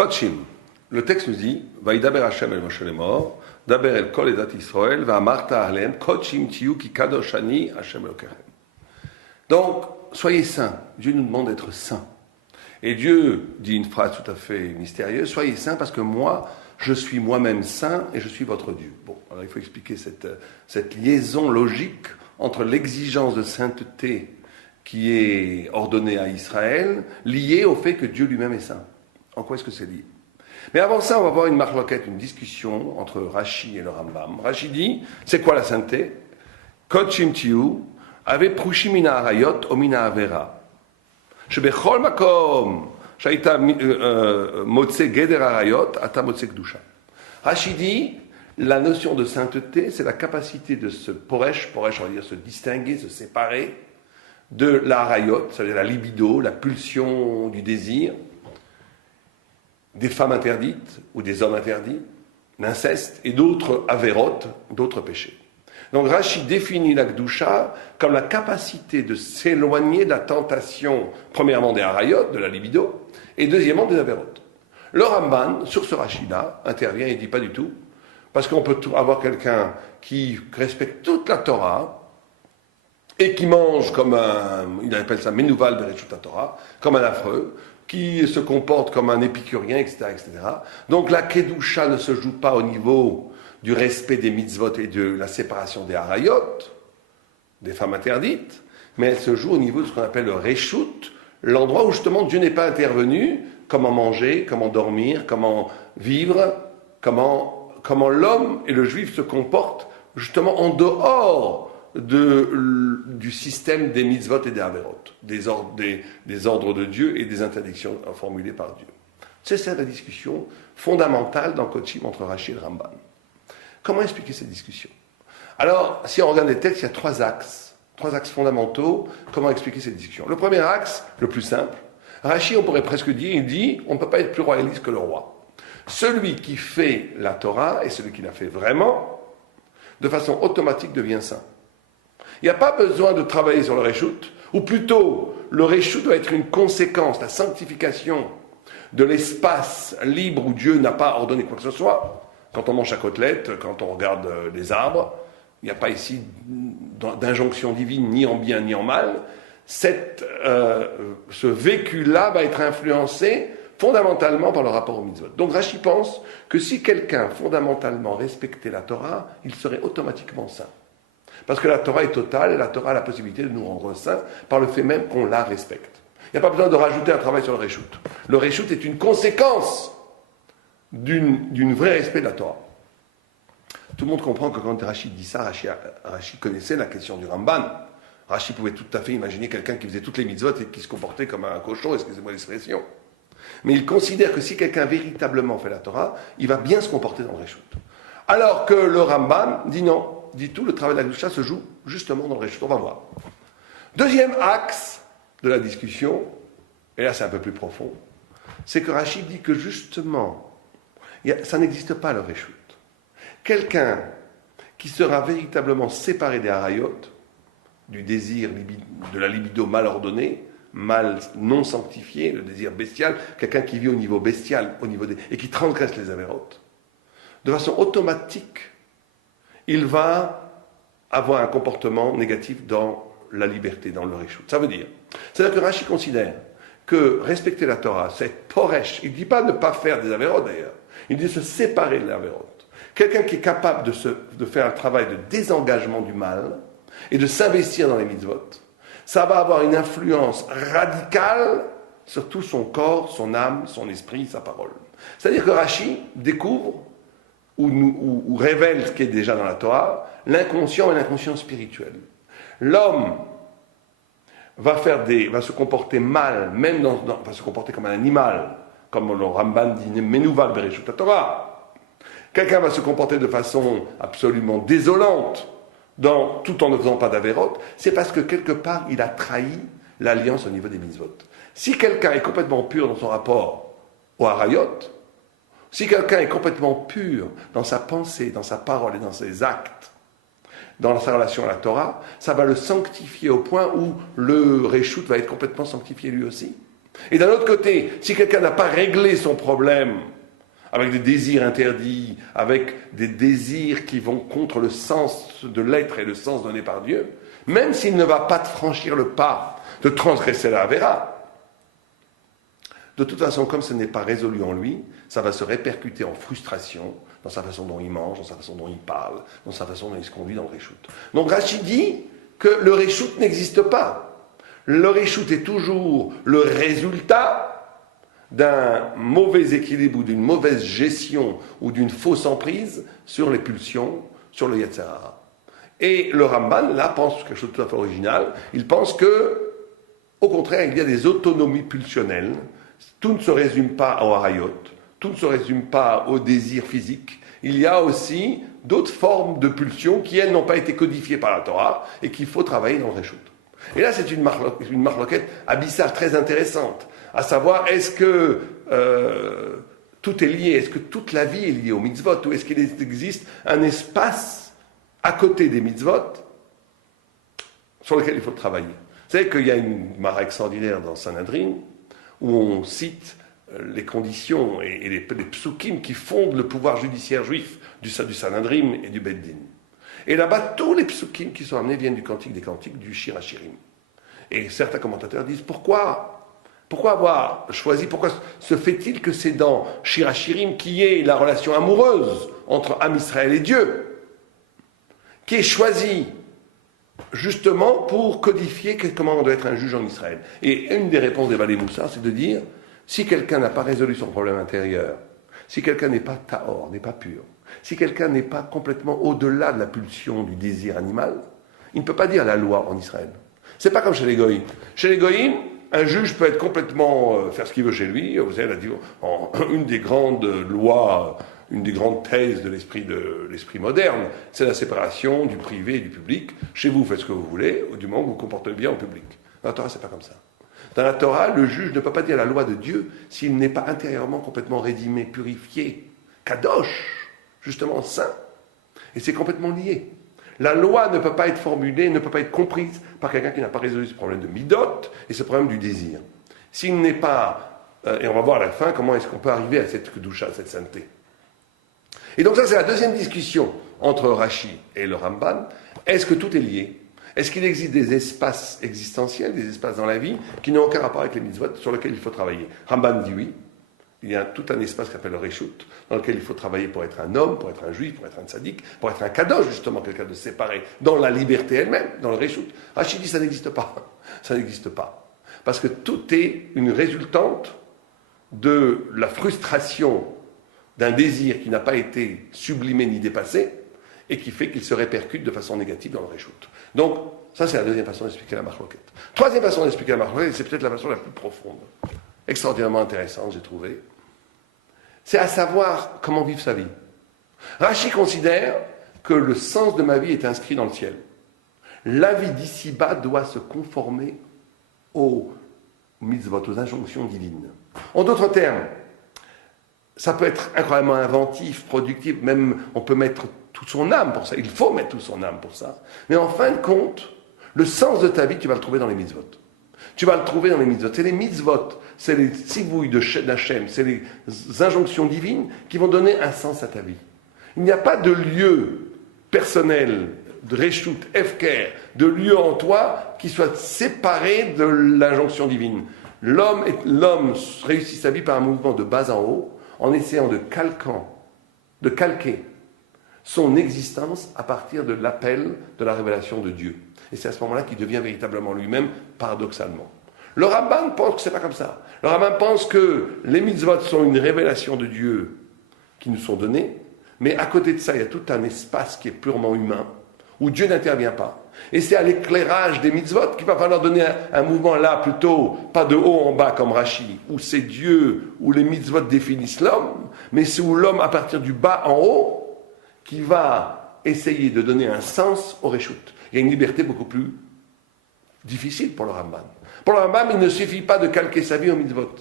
Kotshim. Le texte nous dit Vaïdaber Hashem el Moshe lemor, Daber el kol edat Israël, Va'amarta alem, Kotshim tiyu ki kadoshani Hashem elokechem. Donc, soyez saints. Dieu nous demande d'être saints. Et Dieu dit une phrase tout à fait mystérieuse soyez saints parce que moi, je suis moi-même saint et je suis votre Dieu. Bon, alors il faut expliquer cette liaison logique entre l'exigence de sainteté qui est ordonnée à Israël, liée au fait que Dieu lui-même est saint. En quoi est-ce que c'est lié? Mais avant ça, on va voir une marloquette, une discussion entre Rashi et le Rambam. Rashi dit, c'est quoi la sainteté? Kotshim tiyu, ave prushim mina arayot o mina avera. Shebechol makom, shaita motse geder arayot, ata motse kdusha. Rashi dit, la notion de sainteté, c'est la capacité de se poresh, on va dire se distinguer, se séparer de la arayot, c'est-à-dire la libido, la pulsion du désir, des femmes interdites ou des hommes interdits, l'inceste et d'autres avérotes, d'autres péchés. Donc Rashi définit la Kedusha comme la capacité de s'éloigner de la tentation, premièrement des harayot, de la libido, et deuxièmement des avérotes. Le Ramban, sur ce Rashi-là, intervient et dit pas du tout, parce qu'on peut avoir quelqu'un qui respecte toute la Torah et qui mange comme il appelle ça Menouval Bereshut Torah, comme un affreux, qui se comporte comme un épicurien, etc., etc. Donc la Kedusha ne se joue pas au niveau du respect des mitzvot et de la séparation des harayot, des femmes interdites, mais elle se joue au niveau de ce qu'on appelle le Reshut, l'endroit où justement Dieu n'est pas intervenu, comment manger, comment dormir, comment vivre, comment l'homme et le juif se comportent justement en dehors du système des mitzvot et des averot, des ordres de Dieu et des interdictions formulées par Dieu. C'est ça la discussion fondamentale dans Kotshim entre Rashi et le Ramban. Comment expliquer cette discussion? Alors, si on regarde les textes, il y a trois axes fondamentaux. Comment expliquer cette discussion? Le premier axe, le plus simple, Rashi, on pourrait presque dire, il dit, on ne peut pas être plus royaliste que le roi. Celui qui fait la Torah et celui qui la fait vraiment, de façon automatique devient saint. Il n'y a pas besoin de travailler sur le Reshut, ou plutôt, le Reshut doit être une conséquence, la sanctification de l'espace libre où Dieu n'a pas ordonné quoi que ce soit. Quand on mange sa côtelette, quand on regarde les arbres, il n'y a pas ici d'injonction divine, ni en bien ni en mal. Ce vécu-là va être influencé fondamentalement par le rapport au mitzvot. Donc Rashi pense que si quelqu'un fondamentalement respectait la Torah, il serait automatiquement saint. Parce que la Torah est totale, et la Torah a la possibilité de nous rendre saints par le fait même qu'on la respecte. Il n'y a pas besoin de rajouter un travail sur le Reshut. Le Reshut est une conséquence d'une vraie respect de la Torah. Tout le monde comprend que quand Rashi dit ça, Rashi connaissait la question du Ramban. Rashi pouvait tout à fait imaginer quelqu'un qui faisait toutes les mitzvot et qui se comportait comme un cochon, excusez-moi l'expression. Mais il considère que si quelqu'un véritablement fait la Torah, il va bien se comporter dans le Reshut. Alors que le Ramban dit non. Dit tout, le travail de la Kedusha se joue justement dans le Reshut. On va voir. Deuxième axe de la discussion, et là c'est un peu plus profond, c'est que Rashi dit que justement, ça n'existe pas le Reshut. Quelqu'un qui sera véritablement séparé des harayot, du désir, de la libido mal ordonnée, mal non sanctifié, le désir bestial, quelqu'un qui vit au niveau bestial, et qui transgresse les avérotes, de façon automatique, il va avoir un comportement négatif dans la liberté, dans le Reshut. Ça veut dire, c'est-à-dire que Rashi considère que respecter la Torah, c'est être poresh. Il ne dit pas ne pas faire des avérotes d'ailleurs, il dit se séparer de l'avérote. Quelqu'un qui est capable de faire un travail de désengagement du mal et de s'investir dans les mitzvot, ça va avoir une influence radicale sur tout son corps, son âme, son esprit, sa parole. C'est-à-dire que Rashi découvre ou révèle ce qui est déjà dans la Torah, l'inconscient et l'inconscient spirituel. L'homme va se comporter mal, même va se comporter comme un animal, comme le Ramban dit, Menouval Bereshut Torah. Quelqu'un va se comporter de façon absolument désolante, tout en ne faisant pas d'avérote, c'est parce que quelque part il a trahi l'alliance au niveau des mitzvot. Si quelqu'un est complètement pur dans son rapport au harayot, si quelqu'un est complètement pur dans sa pensée, dans sa parole et dans ses actes, dans sa relation à la Torah, ça va le sanctifier au point où le Reshut va être complètement sanctifié lui aussi. Et d'un autre côté, si quelqu'un n'a pas réglé son problème avec des désirs interdits, avec des désirs qui vont contre le sens de l'être et le sens donné par Dieu, même s'il ne va pas franchir le pas de transgresser la Avera, de toute façon, comme ce n'est pas résolu en lui, ça va se répercuter en frustration dans sa façon dont il mange, dans sa façon dont il parle, dans sa façon dont il se conduit dans le Réchout. Donc Rachid dit que le Réchout n'existe pas. Le Réchout est toujours le résultat d'un mauvais équilibre ou d'une mauvaise gestion ou d'une fausse emprise sur les pulsions, sur le Yetzer Hara. Et le Ramban, là, pense quelque chose de tout à fait original. Il pense que, au contraire, il y a des autonomies pulsionnelles. Tout ne se résume pas au harayot, tout ne se résume pas au désir physique. Il y a aussi d'autres formes de pulsions qui, elles, n'ont pas été codifiées par la Torah et qu'il faut travailler dans le Réchout. Et là, c'est une marloquette abyssale très intéressante, à savoir, est-ce que tout est lié, est-ce que toute la vie est liée aux mitzvot, ou est-ce qu'il existe un espace à côté des mitzvot sur lequel il faut travailler. Vous savez qu'il y a une mara extraordinaire dans Sanhedrin, où on cite les conditions et les psukim qui fondent le pouvoir judiciaire juif du Sanhedrin et du Beit Din. Et là-bas, tous les psukim qui sont amenés viennent du Cantique des Cantiques, du Shir HaShirim. Et certains commentateurs disent, pourquoi avoir choisi, pourquoi se fait-il que c'est dans Shir HaShirim qui est la relation amoureuse entre Am Israël et Dieu, qui est choisi justement pour codifier comment on doit être un juge en Israël. Et une des réponses des Valé Moussa, c'est de dire, si quelqu'un n'a pas résolu son problème intérieur, si quelqu'un n'est pas tahor, n'est pas pur, si quelqu'un n'est pas complètement au-delà de la pulsion du désir animal, il ne peut pas dire la loi en Israël. C'est pas comme chez les Goïms. Chez les Goïms, un juge peut être complètement faire ce qu'il veut chez lui. Vous savez, une des grandes lois, une des grandes thèses de l'esprit moderne, c'est la séparation du privé et du public. Chez vous, faites ce que vous voulez, du moment que vous vous comportez bien en public. Dans la Torah, c'est pas comme ça. Dans la Torah, le juge ne peut pas dire la loi de Dieu s'il n'est pas intérieurement complètement rédimé, purifié, kadosh, justement saint. Et c'est complètement lié. La loi ne peut pas être formulée, ne peut pas être comprise par quelqu'un qui n'a pas résolu ce problème de midot et ce problème du désir. S'il n'est pas, et on va voir à la fin comment est-ce qu'on peut arriver à cette kedusha, à cette sainteté. Et donc ça, c'est la deuxième discussion entre Rashi et le Ramban. Est-ce que tout est lié? Est-ce qu'il existe des espaces existentiels, des espaces dans la vie qui n'ont aucun rapport avec les mitzvot sur lesquels il faut travailler? Ramban dit oui. Il y a tout un espace qui s'appelle le Réchout, dans lequel il faut travailler pour être un homme, pour être un juif, pour être un tzaddik, pour être un kadosh, justement, quelqu'un de séparé, dans la liberté elle-même, dans le Réchout. Rashi dit ça n'existe pas. Ça n'existe pas. Parce que tout est une résultante de la frustration d'un désir qui n'a pas été sublimé ni dépassé, et qui fait qu'il se répercute de façon négative dans le Réchout. Donc, ça c'est la deuxième façon d'expliquer la marloquette. Troisième façon d'expliquer la marloquette, c'est peut-être la façon la plus profonde, extraordinairement intéressante, j'ai trouvé, c'est à savoir comment vivre sa vie. Rashi considère que le sens de ma vie est inscrit dans le ciel. La vie d'ici-bas doit se conformer aux mitzvot, aux injonctions divines. En d'autres termes, ça peut être incroyablement inventif, productif, même on peut mettre toute son âme pour ça, il faut mettre toute son âme pour ça. Mais en fin de compte, le sens de ta vie, tu vas le trouver dans les mitzvot. Tu vas le trouver dans les mitzvot. C'est les mitzvot, c'est les tzivouilles d'Hachem, c'est les injonctions divines qui vont donner un sens à ta vie. Il n'y a pas de lieu personnel, de Réchout, Efker, de lieu en toi qui soit séparé de l'injonction divine. L'homme réussit sa vie par un mouvement de bas en haut, en essayant de calquer son existence à partir de l'appel de la révélation de Dieu. Et c'est à ce moment-là qu'il devient véritablement lui-même, paradoxalement. Le Ramban pense que c'est pas comme ça. Le Ramban pense que les mitzvot sont une révélation de Dieu qui nous sont données, mais à côté de ça, il y a tout un espace qui est purement humain, où Dieu n'intervient pas. Et c'est à l'éclairage des mitzvot qu'il va falloir donner un mouvement là, plutôt, pas de haut en bas comme Rashi, où c'est Dieu, où les mitzvot définissent l'homme, mais c'est où l'homme, à partir du bas en haut, qui va essayer de donner un sens au Réchout. Il y a une liberté beaucoup plus difficile pour le Rambam. Pour le Rambam, il ne suffit pas de calquer sa vie au mitzvot.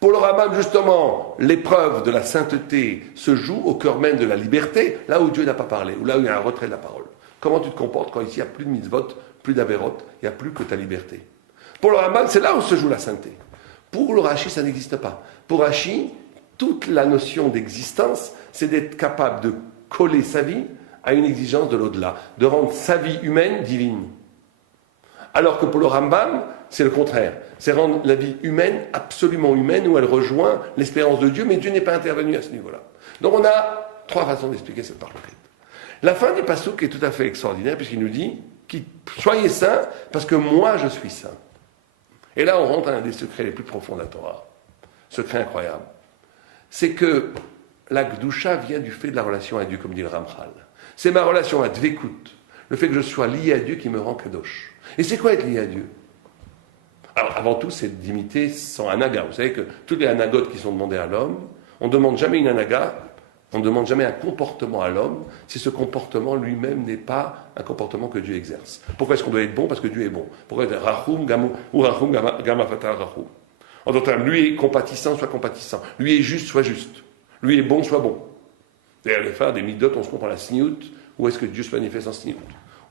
Pour le Rambam, justement, l'épreuve de la sainteté se joue au cœur même de la liberté, là où Dieu n'a pas parlé, ou là où il y a un retrait de la parole. Comment tu te comportes quand ici il n'y a plus de mitzvot, plus d'averot, il n'y a plus que ta liberté. Pour le Rambam, c'est là où se joue la sainteté. Pour le Rashi, ça n'existe pas. Pour Rashi, toute la notion d'existence, c'est d'être capable de coller sa vie à une exigence de l'au-delà, de rendre sa vie humaine divine. Alors que pour le Rambam, c'est le contraire. C'est rendre la vie humaine absolument humaine, où elle rejoint l'espérance de Dieu, mais Dieu n'est pas intervenu à ce niveau-là. Donc on a trois façons d'expliquer cette marloquette. La fin du passouk est tout à fait extraordinaire, puisqu'il nous dit « Soyez saints, parce que moi je suis saint ». Et là, on rentre à un des secrets les plus profonds de la Torah. Secret incroyable. C'est que la Gdusha vient du fait de la relation à Dieu, comme dit le Ramchal. C'est ma relation à Dvekut, le fait que je sois lié à Dieu qui me rend Kadosh. Et c'est quoi être lié à Dieu? Alors, avant tout, c'est d'imiter son anaga. Vous savez que toutes les anagotes qui sont demandées à l'homme, on ne demande jamais une anaga, on ne demande jamais un comportement à l'homme, si ce comportement lui-même n'est pas un comportement que Dieu exerce. Pourquoi est-ce qu'on doit être bon? Parce que Dieu est bon. Pourquoi être rachum, ou rachum, gamafata, rachum? En d'autres termes, lui est compatissant, soit compatissant. Lui est juste, soit juste. Lui est bon, soit bon. D'ailleurs, les faire des midotes, on se comprend la sniout, où est-ce que Dieu se manifeste en sniout?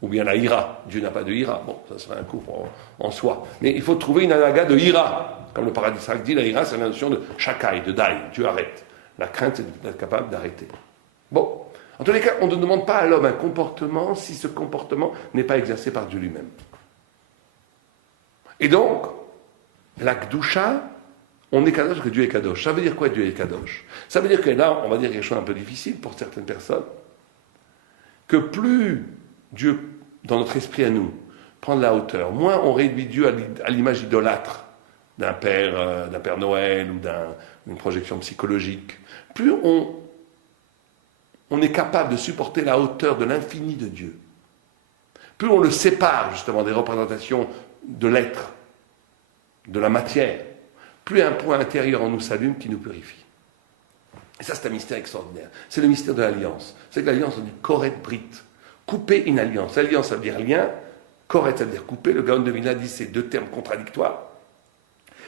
Ou bien la ira. Dieu n'a pas de ira. Bon, ça serait un coup en soi. Mais il faut trouver une anaga de ira. Comme le paradis sacré dit, la ira, c'est la notion de shakai, de dai. Dieu arrête. La crainte, c'est d'être capable d'arrêter. Bon. En tous les cas, on ne demande pas à l'homme un comportement si ce comportement n'est pas exercé par Dieu lui-même. Et donc, la Gdusha, on est Kadosh que Dieu est Kadosh. Ça veut dire quoi Dieu est Kadosh? Ça veut dire que là, on va dire quelque chose un peu difficile pour certaines personnes, que plus Dieu, dans notre esprit à nous, prend de la hauteur, moins on réduit Dieu à l'image idolâtre d'un Père Noël ou d'une projection psychologique, plus on est capable de supporter la hauteur de l'infini de Dieu, plus on le sépare justement des représentations de l'être, de la matière, plus un point intérieur en nous s'allume qui nous purifie. Et ça, c'est un mystère extraordinaire. C'est le mystère de l'alliance. C'est que l'alliance, on dit koret brit. Couper une alliance. Alliance, ça veut dire lien. Koret, ça veut dire couper. Le Gaon de Vilna dit ces deux termes contradictoires.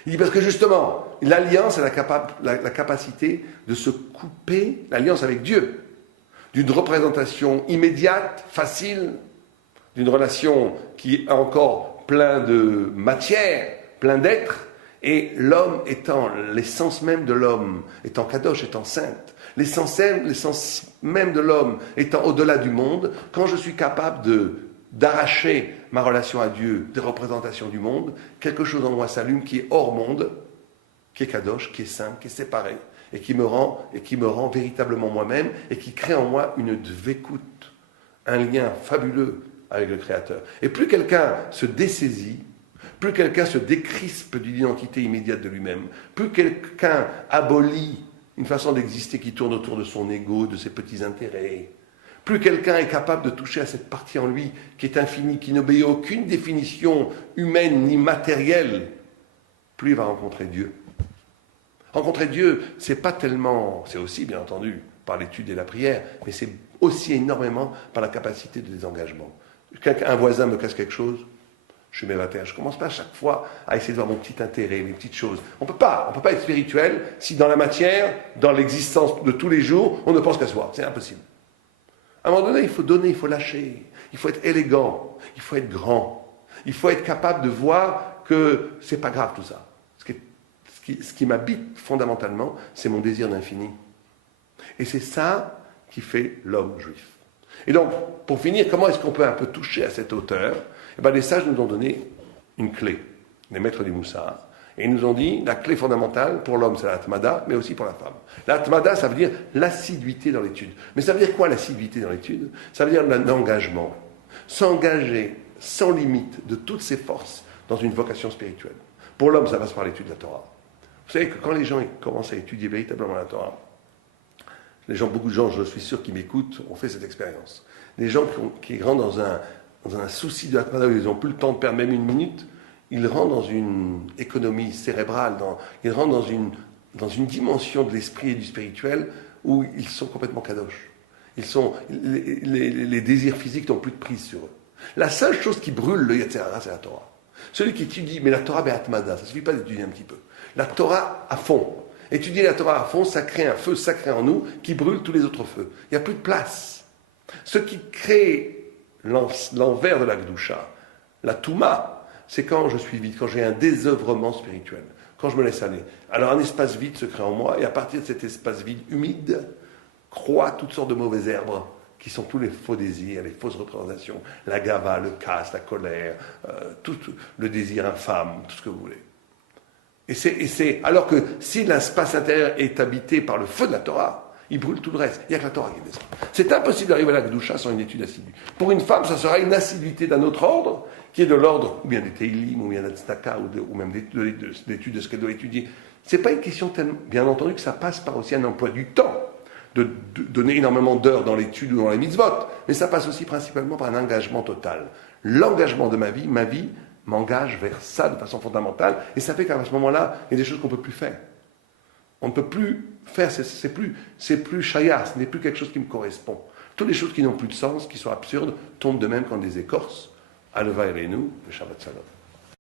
Il dit parce que justement, l'alliance a la capacité de se couper, l'alliance avec Dieu, d'une représentation immédiate, facile, d'une relation qui est encore plein de matière, plein d'être, et l'homme étant l'essence même de l'homme, étant kadosh, étant sainte, l'essence même de l'homme étant au-delà du monde, quand je suis capable d'arracher ma relation à Dieu des représentations du monde, quelque chose en moi s'allume qui est hors monde, qui est kadosh, qui est saint, qui est séparé, et qui me rend véritablement moi-même, et qui crée en moi une dvekut, un lien fabuleux avec le Créateur. Et plus quelqu'un se dessaisit, plus quelqu'un se décrispe d'une identité immédiate de lui-même, plus quelqu'un abolit une façon d'exister qui tourne autour de son ego, de ses petits intérêts, plus quelqu'un est capable de toucher à cette partie en lui qui est infinie, qui n'obéit à aucune définition humaine ni matérielle, plus il va rencontrer Dieu. Rencontrer Dieu, c'est pas tellement, c'est aussi bien entendu par l'étude et la prière, mais c'est aussi énormément par la capacité de désengagement. Un voisin me casse quelque chose, je mets ma terre. Je ne commence pas à chaque fois à essayer de voir mon petit intérêt, mes petites choses. On ne peut pas être spirituel si dans la matière, dans l'existence de tous les jours, on ne pense qu'à soi. C'est impossible. À un moment donné, il faut donner, il faut lâcher, il faut être élégant, il faut être grand, il faut être capable de voir que ce n'est pas grave tout ça. Ce qui m'habite fondamentalement, c'est mon désir d'infini. Et c'est ça qui fait l'homme juif. Et donc, pour finir, comment est-ce qu'on peut un peu toucher à cette hauteur? Eh bien, les sages nous ont donné une clé, les maîtres du Moussar. Et ils nous ont dit, la clé fondamentale pour l'homme, c'est l'atmada, mais aussi pour la femme. L'atmada, ça veut dire l'assiduité dans l'étude. Mais ça veut dire quoi l'assiduité dans l'étude? Ça veut dire l'engagement. S'engager sans limite de toutes ses forces dans une vocation spirituelle. Pour l'homme, ça passe par l'étude de la Torah. Vous savez que quand les gens commencent à étudier véritablement la Torah, beaucoup de gens, je suis sûr, qui m'écoutent, ont fait cette expérience. Les gens qui rentrent dans un souci de l'atmada où ils n'ont plus le temps de perdre même une minute, ils rentrent dans une économie cérébrale, ils rentrent dans une dimension de l'esprit et du spirituel où ils sont complètement kadosh. Les désirs physiques n'ont plus de prise sur eux. La seule chose qui brûle le Yetzer Hara, c'est la Torah. Celui qui étudie, mais la Torah be'atmada, ça ne suffit pas d'étudier un petit peu. La Torah à fond. Étudier la Torah à fond, ça crée un feu sacré en nous qui brûle tous les autres feux. Il n'y a plus de place. Ce qui crée l'envers de la Gdusha, la Touma, c'est quand je suis vide, quand j'ai un désœuvrement spirituel, quand je me laisse aller. Alors un espace vide se crée en moi, et à partir de cet espace vide humide, croît toutes sortes de mauvaises herbes, qui sont tous les faux désirs, les fausses représentations, la gava, le casse, la colère, tout le désir infâme, tout ce que vous voulez. Alors que si l'espace intérieur est habité par le feu de la Torah, il brûle tout le reste. Il n'y a que la Torah qui descend. C'est impossible d'arriver à la Kedusha sans une étude assidue. Pour une femme, ça sera une assiduité d'un autre ordre, qui est de l'ordre, ou bien des Teilim, ou bien des Tzedaka, ou même d'études de ce qu'elle doit étudier. Ce n'est pas une question tellement, bien entendu, que ça passe par aussi un emploi du temps, de donner énormément d'heures dans l'étude ou dans les mitzvot, mais ça passe aussi principalement par un engagement total. L'engagement de ma vie m'engage vers ça de façon fondamentale, et ça fait qu'à ce moment-là, il y a des choses qu'on ne peut plus faire. On ne peut plus faire, c'est plus chaya, ce n'est plus quelque chose qui me correspond. Toutes les choses qui n'ont plus de sens, qui sont absurdes, tombent de même quand on les écorce. Aleva Erenu, le Shabbat Shalom.